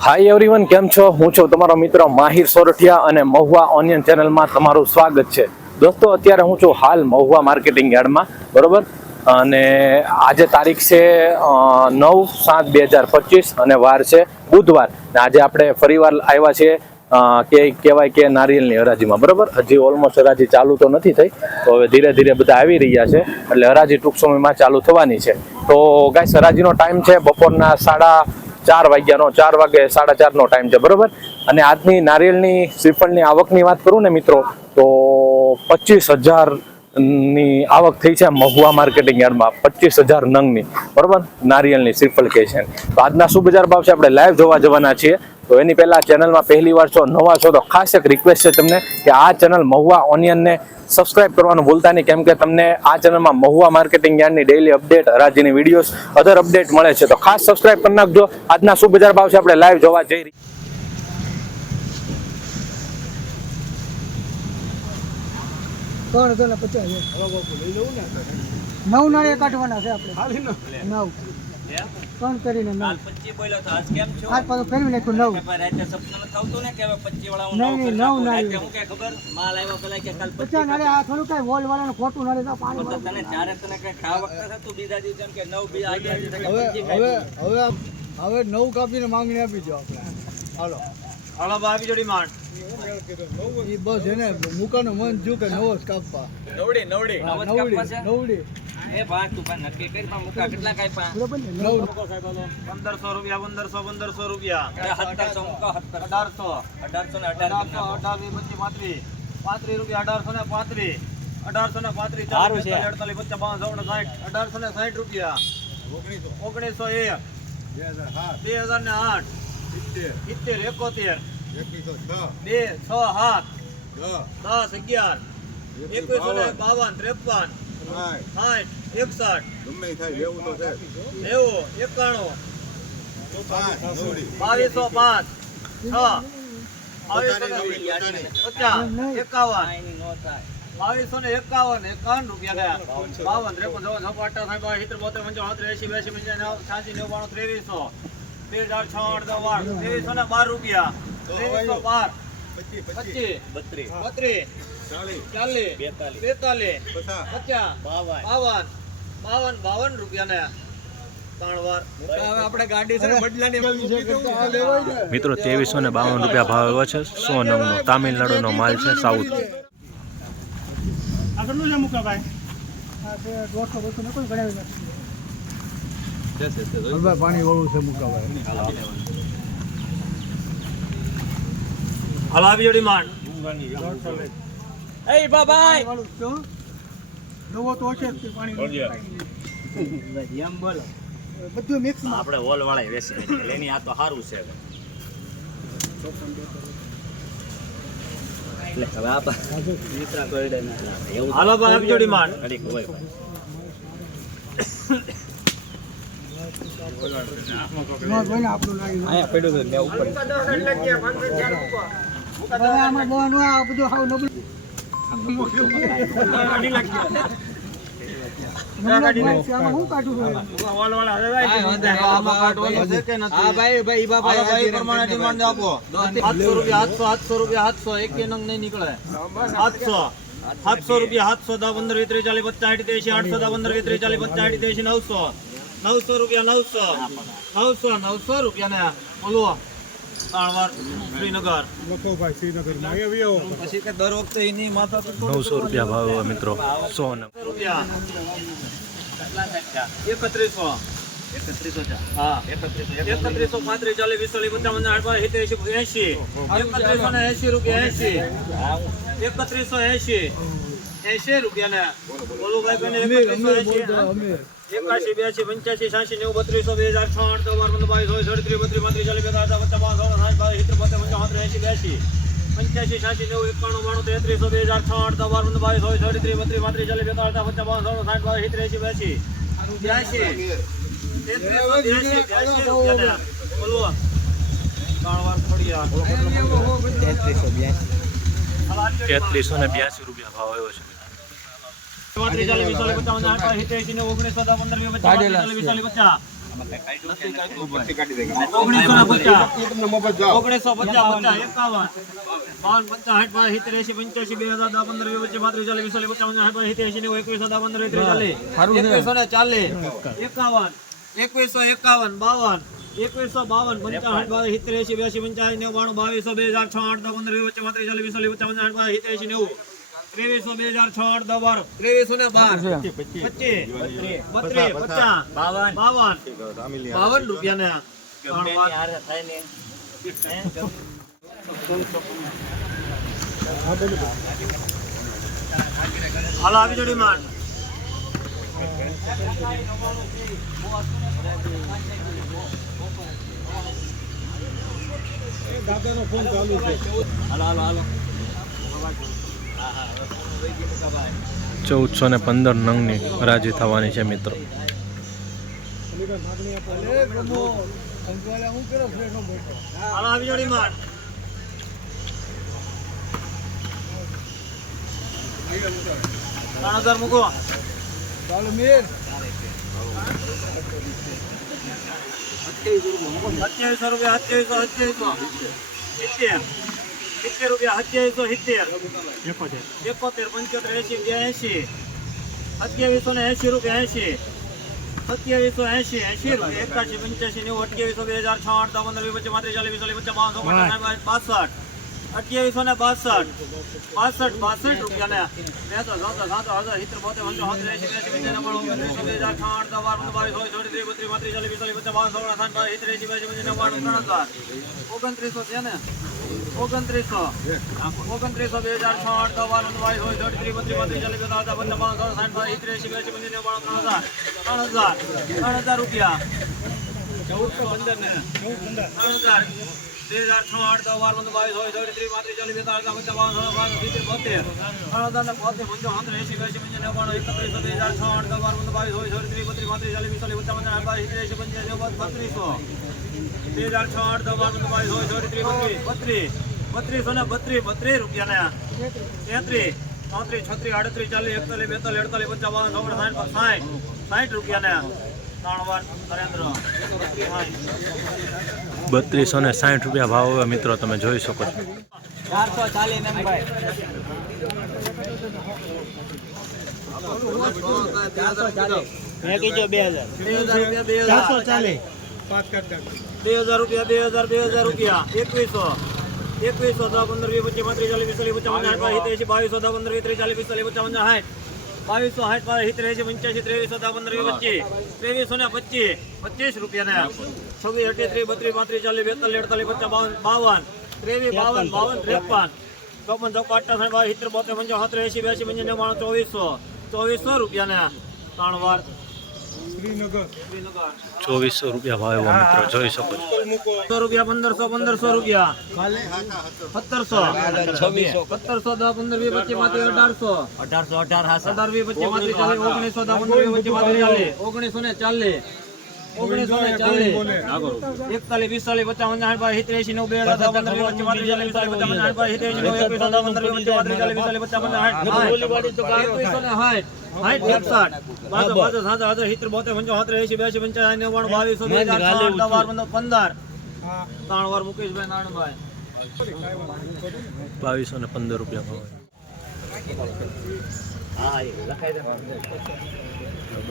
Hi everyone કેમ છો? હું છું તમારો મિત્ર માહિર સોરઠિયા અને મહુવા ઓનિયન ચેનલમાં તમારું સ્વાગત છે. દોસ્તો, અત્યારે હું છું હાલ મહુવા માર્કેટિંગ યાર્ડમાં, બરોબર? અને આજે તારીખ છે નવ સાત બે હજાર પચીસ અને વાર છે બુધવાર. આજે આપણે ફરીવાર આવ્યા છીએ કે કહેવાય કે નારિયેલની હરાજીમાં, બરોબર? હજી ઓલમોસ્ટ હરાજી ચાલુ તો નથી થઈ, તો હવે ધીરે ધીરે બધા આવી રહ્યા છે, એટલે હરાજી ટૂંક સમયમાં ચાલુ થવાની છે. તો ગાય હરાજીનો ટાઈમ છે, બપોરના સાડા ચાર વાગ્યાનો, ચાર વાગે સાડા ચારનો ટાઈમ છે, બરોબર? અને આજની નારિયેળની, શ્રીફળની આવકની વાત કરું ને મિત્રો, તો પચીસ હજારની આવક થઈ છે મહુવા માર્કેટિંગ યાર્ડમાં, પચીસ હજાર નંગની, બરોબર? નારિયેળની, શ્રીફળ કહે છે. તો આજના શું બજાર ભાવ છે, આપણે લાઈવ જોવા જવાના છીએ. તો એની પહેલાં ચેનલમાં પહેલી વાર છો, નવા છો, તો ખાસ એક રિક્વેસ્ટ છે તમને કે આ ચેનલ મહુવા ઓનિયનને સબસ્ક્રાઇબ કરવાનું ભૂલતા નહીં, કેમ કે તમને આ ચેનલમાં મહુવા માર્કેટિંગ યાર્ડની ડેઇલી અપડેટ હરાજીની વિડીયોઝ અધર અપડેટ મળે છે. તો ખાસ સબસ્ક્રાઇબ કરી નાખજો. આજના શું બજાર ભાવ છે આપણે લાઈવ જોવા જઈ રહી નવ નાળિયા કાઢવાના છે આપણે. નવ. ત્રણ કરીને નવ પચી બોલ્યો તો આજ કેમ છો? આજ પાછું ફેરવી નાખ્યું નવ. કે રાતે સપનું નથી ને કે હવે પચી વાળા હું નહીં, નવ. રાતે હું કે ખબર? માલ આવ્યો પેલા કે કાલ પચી નડે આ થોડું કઈ વોલ વાળાનું ખોટું નડે તો પાણી તો તને ચારે તને કઈ ખાવા વખતે થતું? બીજા દિવસે એમ કે નવ બી તને હવે હવે હવે હવે નવ કાપીને માંગણી આપી દો આપણે. હાલો. હાલો બાવી જોડી માંડ. એ બસ એને મુકાનું મન થયું કે નવો જ કાપવા. નવડી નવડી. જ નવડી નવડી. એ ભાઈ તું ભાઈ નક્કી કરી માં મુકા. કેટલા કાપ્યા? બરોબર ને નવ નવ પંદરસો રૂપિયા પંદરસો પંદરસો રૂપિયા. સત્તરસો મુકા અઢારસો. અઢારસો. ને અઢાર અઢારસો નાખો. અઢાર વીસ પચીસ પાંત્રીસ પાંત્રીસ રૂપિયા અઢારસો ને પાંત્રીસ અઢારસો ને પાંત્રીસ સારું છે. ચાલીસ અડતાલીસ પચાસ બાવન ચોવન સાઠ અઢારસો ને સાઠ રૂપિયા. ઓગણીસો. એક. બે હજાર ને આઠ. સિત્તેર. એકોતેર. બે છ સાત. દસ. અગિયાર. એકવીસો ને બાવન ત્રેપન. સાઠ. એકસઠ. નેવું એકાણું. બાવીસો પાંચ છ. પચાસ એકાવન. બાવીસો ને એકાવન એકાવન રૂપિયા ગયા બાવન ત્રેપન ચોવન છપ્પન બાવીસ સિત્તેર બોતેર પંચાવન સત્તર એંશી બ્યાસી પંચાવન છ્યાસી નેવું બાણું ત્રેવીસો. બે હજાર છ આઠ દસ બાર. ત્રેવીસો ને બાર રૂપિયા. ત્રેવીસો બાર. પચીસ. બત્રીસ. બત્રીસ. ચાલીસ. બેતાલીસ. બેતાલીસ. પચાસ. બાવન. બાવન. બાવન બાવન રૂપિયા ને ત્રણ વાર. આપણે ગાડી છે બદલાની લેવાય ને. મિત્રો ત્રેવીસો ને બાવન રૂપિયા ભાવ એવો છે. સો તામિલનાડુ નો માલ છે સાઉથ. ને પાણી વાળું છે મુકાભાઈ. હાલ આવી જોડી માંડ એ બાબાઈ નવો તો છે પાણી એમ બોલો. બધું મિક્સ આપણે હોલ વાળા વેસી નાખીએ. એની આ તો સારું છે. એટલે હવે આ મિત્રા કોયડે ના એવું હાલો ભાઈ આવી જોડી માંડ ઘડીક હોય આપણું લાવી હવે આમાં બહુ નો આ બધું સાતસો એક નંગ નીકળે સાતસો સાતસો રૂપિયા સાતસો દસ પંદર વીસ ત્રીસ ચાલીસ સાઠ ત્રીસ આઠસો પંદર વીસ ત્રીસ ચાલીસ સાઠ ત્રીસ નવસો નવસો રૂપિયા નવસો નવસો નવસો રૂપિયા ને બોલો ત્રણ વાર શ્રીનગર પછી કે દર વખતે એની માથા તો નવસો રૂપિયા ભાવ મિત્રો સો રૂપિયા? એકત્રીસો એકત્રીસો. હા એકત્રીસો એકત્રીસો પાંત્રીસ ચાલીસ વીસોલીસ પચાસ આઠ પાંચ સિત્તેર એંશી એંશી એકત્રીસો એંશી એકત્રીસો એંશી એંશી રૂપિયા ને બોલું ભાઈ બ્યાસી પંચ્યાસી છ્યાસી નેવું બત્રીસો બે હજાર છ આઠ બાર પંદર બાવીસ હોય સડત્રીસ બત્રીસ પાંત્રીસ ચાલીસ બેતાલીસ પચાસ પાંચ સોળ સાઠ બાવીસ સિત્તેર બોતેર પંચાવન એસી બ્યાસી પંચ્યાસી છ્યાસી નેવું એકાણું બાણું તેત્રીસો બે હજાર છ આઠ બાર પંદર બાવીસ હોય સડત્રીસ બત્રીસ પાંત્રીસ ચાલીસ બેતાલીસ પચાસ પાંચ સોળ સાઠ બાવીસ સિત્તેર એસી બ્યાસી બ્યાસી તેત્રીસો બ્યાસી બ્યાસી બોલો. ત્રણ વાર થોડી તેત્રીસો ને બ્યાસી રૂપિયા ભાવ આવ્યો છે. ચાલીસ વીસ ચાલીસ ઓગણીસો પંદર પચાસ. ચાલીસ પચાસ એકાવન. બાવન પચાસ સાઠ પાંચ સિત્તેર એસી પંચ્યાસી બે હજાર દસ પંદર વીસ પચીસ ચાલીસ પિસ્તાલીસ પચાસ સાઠ સિત્તેર એસી નેવું એકવીસો દસ પંદર ત્રીસ ચાલીસ. એકવીસો ને ચાલીસ એકાવન એકવીસો એકાવન બાવન. એકવીસો બાવન પંચાવન બાવીસ સિત્તેર બ્યાસી પંચાસી નેવું બાવીસો બે હજાર છ આઠ દસ પંદર વીસ પચીસ પાંત્રીસ ચાલીસ પચાસ આઠ પાંચ સિત્તેર એસી નેવું. ત્રેવીસો બે હજાર છ આઠ દસ બાર ત્રેવીસો ને બાર. પચીસ બત્રીસ પચાસ બાવન. બાવન. બાવન રૂપિયા ને. ત્રણ આવી જોડી માન ચૌદસો ને પંદર નંગની રાજી થવાની છે મિત્રો. નો ત્રણ મૂકો ચાલો સત્યાવીસો રૂપિયા સત્યાવીસો સત્યાવીસો. સિત્તેર. સિત્તેર રૂપિયા સત્યાવીસો સિત્તેર. એકોતેર. પંચોતેર એસી બે એસી સત્યાવીસો ને એસી રૂપિયા એસી સત્યાવીસો એસી એસી રૂપિયા. એકાસી પંચ્યાસી નેવું અઠ્યાવીસો બે હજાર છ આઠ દસ પંદર વીસ પચીસ પાંત્રીસ ચાલીસ પિસ્તાલીસ પચાસ બાવન ચોપન બાસઠ અઠ્યાવીસો ને બાસઠ બાસઠ બાસઠ રૂપિયા ને બે તો સાતો સાતો હજાર સિત્તેર બોતેર પંચો સત્તર બેસી પંચાણું નવ્વાણું ઓગણત્રીસ હજાર આઠ દસ બાર બાવીસ હોય ચોવીસ ત્રીસ બત્રીસ પાંત્રીસ ચાલીસ પિસ્તાલીસ પચાસ બાવન સોળ સાઠ બાવીસ સિત્તેર બેસી પંચાણું નવ્વાણું ત્રણ હજાર ઓગણત્રીસો છે ને ઓગણત્રીસો ઓગણત્રીસો બે હજાર છ આઠ પંદર બાવીસ ચોવીસ ચોવીસ ત્રીસ બત્રીસ પાંત્રીસ ચાલીસ પિસ્તાલીસ પંદર બાવન સોળ સાઠ બાવીસ બેસી પંચાણું નવ્વાણું ત્રણ હજાર ત્રણ હજાર ત્રણ હજાર રૂપિયા ત્રણ હજાર બે હજાર છ, આઠ દસ બાર બાવીસ હોય ચોવીસ ત્રીસ, પાંત્રીસ, ચાલીસ પિસ્તાલીસ પચાસ બાવન સોળ, પાંચ, સિત્તેર, બોતેર. ત્રણ હજાર ને બોતેર પંચો સત્તર એસી એકત્રીસો બે હજાર છ, આઠ દસ બાર બાવીસ હોય ચોવીસ ત્રીસ, બત્રીસ, પાંત્રીસ, ચાલીસ, પિસ્તાલીસ, પંચાવન બાવીસ સિત્તેર એસી પંચાસી બત્રીસો. બે હજાર છ, આઠ દસ બાર બાવીસ હોય ચોવીસ ત્રીસ, બત્રીસ બત્રીસ. ને બત્રીસ બત્રીસ રૂપિયા ને તેત્રીસ, ચોત્રીસ, છત્રીસ, આડત્રીસ, ચાલીસ, એકતાલીસ, બેતાલીસ, અડતાલીસ સોળ ચોપન સાઠ સાઠ. સાઠ રૂપિયા ને ત્રણ વાર નરેન્દ્ર. બત્રીસો ને સાઠ રૂપિયા ભાવ હવે મિત્રો તમે જોઈ શકો છો. બે હજાર રૂપિયા બે હજાર બે હજાર રૂપિયા. એકવીસો. એકવીસો દસ પંદર વીસ પચીસ પાંત્રીસ ચાલીસ પિસ્તાલીસ પચાસ સાઠ બાવીસ દસ પંદર વીસ ત્રીસ ચાલીસ પિસ્તાલીસ પચાસ સાઠ. બાવીસો સાઠ બાવીસ સિત્તેર એંસી પંચ્યાસી ત્રેવીસો પંદર પચીસ ત્રેવીસો ને પચીસ પચીસ રૂપિયા ને છવ્વીસ અઠ્યાત્રીસ બત્રીસ પાંત્રીસ ચાલીસ બેતાલીસ અડતાલીસ પચાસ બાવન બાવન ત્રેવીસ બાવન બાવન ત્રેપન ચોપન ચોપન અઠાસ બાવીસ સિત્તેર બોતેર પંચાવન સત્તર બ્યાસી પંચાવન ચોવીસો ચોવીસો રૂપિયા ને ત્રણ વાર ચોવીસો રૂપિયા ભાવ એવો મિત્રો જોઈ શકો છો. સો રૂપિયા પંદરસો પંદરસો રૂપિયા. સત્તરસો. છવ્વીસો. સત્તરસો દસ પંદર વીસ પચીસમાંથી અઢારસો. અઢારસો અઢાર અઢાર વીસ પચીસમાંથી ચાલીસ ઓગણીસો દસ પંદર વીસ પચીસ ચાલે ઓગણીસો ને ચાલીસ. ઓગણીસો ને ચાલીસ. એકતાલીસ પિસ્તાલીસ સિત્તેર એંસી નવ બે બાવીસો ને પંદર રૂપિયા ભાવ.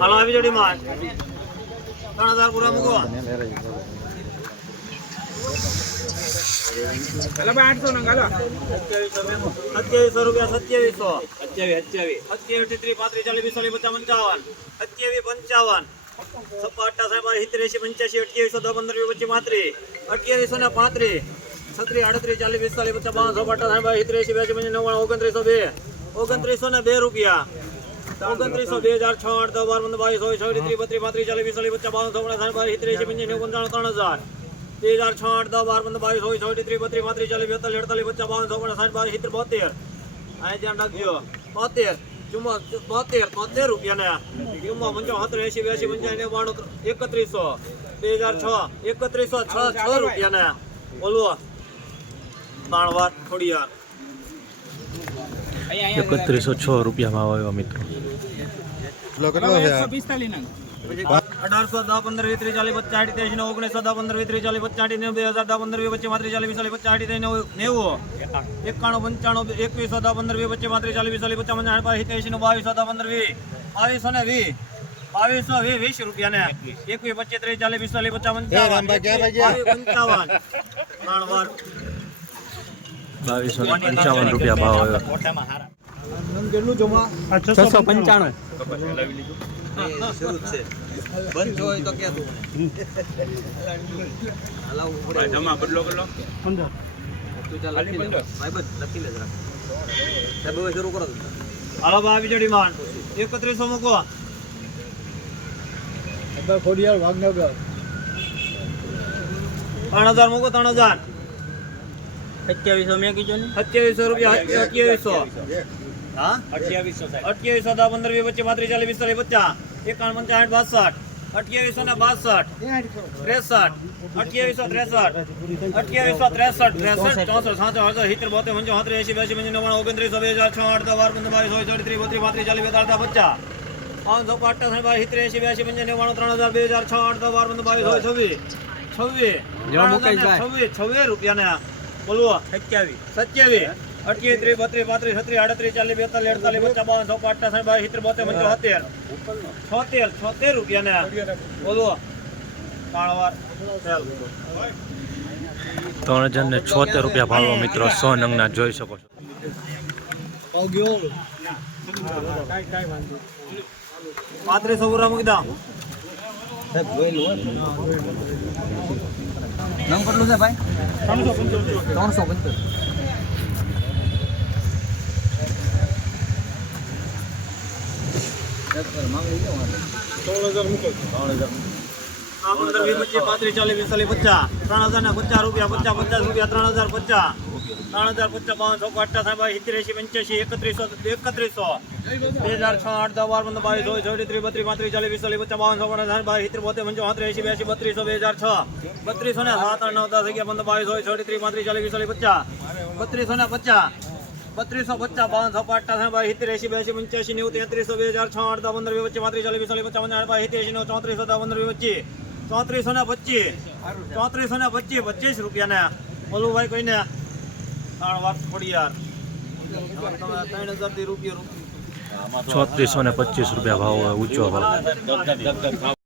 હાલો આવી જોડી માં ત્રણ હજાર પૂરા મૂકો સત્યાવીસો રૂપિયા સત્યાવીસો અઠ્યાવીસ અઠ્યાવીસ સત્યાવીસ ત્રીસ પાંત્રીસ પચાસ પંચાવન સત્યાવીસ પંચાવન છપ્પા અઠ્ઠા સાહેબ સિત્તેર પંચ્યાસી અઠ્યાવીસો દસ પંદર પચીસ પાંત્રીસ અઠ્યાવીસો ને પાંત્રીસ છત્રીસ આડત્રીસ ચાલીસ પિસ્તાલીસ પચાસ બાવન છપ્પા અઠ્ઠા સાહેબ સિત્તેર એંસી બ્યાસી પંચાસ બે ઓગણત્રીસો ને બે રૂપિયા ઓગણત્રીસો બે હજાર છ દસ, બાર, પંદર, બાવીસ હોય ચોવીસ ત્રીસ, બત્રીસ ચાલીસ, પિસ્તાલીસ, પચાસ, બાવન ચોપન સાઠ બાવીસ સિત્તેર એંસી પંચાસ ત્રણ હજાર. બે હજાર છ, આઠ, દસ, બાર, પંદર, બાવીસ હોય ચોવીસ ત્રીસ, બત્રીસ ચાલીસ, બેતાલીસ, અડતાલીસ, પચાસ, બાવન ચોપન સાઠ બાવીસ સિત્તેર ધ્યાન રાખજો. બોતેર. બોતેર બોતેર રૂપિયા ને ચુમ્મો પંચો સત્તર એસી બ્યાસી પંચાસી બાણું એકત્રીસો. બે હજાર છ, એકત્રીસો છ છ રૂપિયા ને બોલવો. થોડી વાર. છ રૂપિયામાં આવ્યો મિત્રો. કેટલો છે પછી અઢારસો દસ પંદર વીસ ત્રીસ ચાલીસ પચાસ ઓગણીસો દસ પંદર વીસ ત્રીસ ચાલીસ પચાસ સાઠ બે હજાર દસ પંદર વીસ પચીસ પાંત્રીસ ચાલીસ ચાલીસ પચાસ સાઠ નેવું એકાણું પંચાણું એકવીસો દસ પંદર વીસ પચીસ ત્રીસ ચાલીસ ચાલીસ પચાસ આઠ પાંચ સિત્યાસી બાવીસો દસ પંદર વીસ બાવીસો ને વીસ બાવીસો વીસ વીસ રૂપિયા ને એકવીસ પચીસ ત્રીસ ચાલીસ વીસ ચાલીસ પચાસ પંચાવન ત્રણ વાર બાવીસો પંચાવન રૂપિયા ભાવ આવ્યો. કેટલું જમા છસો પંચાણું. જમા બદલો કરો. હાલો માન એકત્રીસો મૂકો ખોડિયાર વાઘનગર ત્રણ હજાર મૂકો ત્રણ હજાર. સત્યાવીસો મેં કીધું ને. સત્યાવીસો રૂપિયા અઠ્યાવીસો હા? અઠ્યાવીસો અઠ્યાવીસો દસ પંદર વીસ પચીસ પાંત્રીસ ચાલીસ પિસ્તાલીસ પચાસ. એકાવન પંચાવન બાસઠ. અઠ્યાવીસો ને બાસઠ. ત્રેસઠ. અઠ્યાવીસો ત્રેસઠ. અઠ્યાવીસો ત્રેસઠ ત્રેસઠ ચોસઠ સાતસો અડસઠ સિત્તેર બોતેર પંચો ત્રીસ એસી બ્યાસી પંચી નવ્વાણું ઓગણત્રીસો બે હજાર છ આઠ દસ બાર પંદર બાવીસ હોય ચોત્રીસ બત્રીસ પાંત્રીસ ચાલીસ બેતાળીસ પચાસ. પાંચસો અઠ્ઠાસી બાવીસ સિત્તેર એસી બ્યાસી પંચી નવ્વાણું ત્રણ હજાર બે હજાર છ આઠ દસ બાર પંદર બાવીસ હોય છવ્વીસ. છવ્વીસ. છવ્વીસ છવ્વીસ રૂપિયા ને બોલવો સત્યાવીસ. સત્યાવીસ. અઠ્યાવીસ ત્રીસ બત્રીસ પાંત્રીસ છત્રીસ આડત્રીસ ચાલીસ બેતાલીસ અડતાલીસ પચાસ બાવન સો અઠ્ઠાસી બાવીસ સિત્તેર બોતેર પંચોતેર છોતેર છોતેર રૂપિયા ને બોલો. ત્રણ હજાર ને છોતેર રૂપિયા ભાવો મિત્રો સો નંગના જોઈ શકો છો. પાંત્રીસો પૂરા મૂકી દો. સાહેબ નામ કેટલું છે ભાઈ? ત્રણસો પંચોતેર. પચીસ પાંત્રીસ ચાલીસ પિસ્તાલીસ પચાસ ત્રણ હજાર ને પચાસ રૂપિયા પચાસ પચાસ રૂપિયા ત્રણ હજાર પચાસ ત્રણ હજાર પચાસ બાવન સો બાવીસ સિત્તેર પંચ્યાસી એકત્રીસો એકત્રીસો બે હજાર છ આઠ બાર પંદર બાવીસ હોય ચોત્રીસ ત્રીસ બત્રીસ ચાલીસ પિસ્તાલીસ પચાસ બાવન સો પચાસ બાવીસ પંચો ત્રીસ એસી બત્રીસો બે હજાર છ બત્રીસો સાત નવ દસ અગિયાર પંદર બાવીસ હોય ચોત્રીસ ત્રીસ પાંત્રીસ ચાલીસ પિસ્તાલીસ પચાસ બત્રીસો ને પચાસ બત્રીસો પચાસ બાવન સો અઠ્ઠાસી બાવીસ સિત્તેર એસી બ્યાસી પંચ્યાસી નેવું, તેત્રીસો બે હજાર, છ, આઠ, દસ, પંદર પચીસ, પાંત્રીસ, ચાલીસ, પિસ્તાલીસ, પચાસ, પંચાવન બાવીસ સિત્તેર એસી નેવું, ચોત્રીસો દસ પંદર પચીસ, ચોત્રીસો ને પચીસ, ચોત્રીસો ને પચીસ પચીસ રૂપિયા ને બોલું ભાઈ કોઈને ત્રણ વાત પડી યાર ત્રણ હજારથી રૂપિયા રૂપિયા ને પચીસ રૂપિયા ભાવ ઊંચો ભાવ.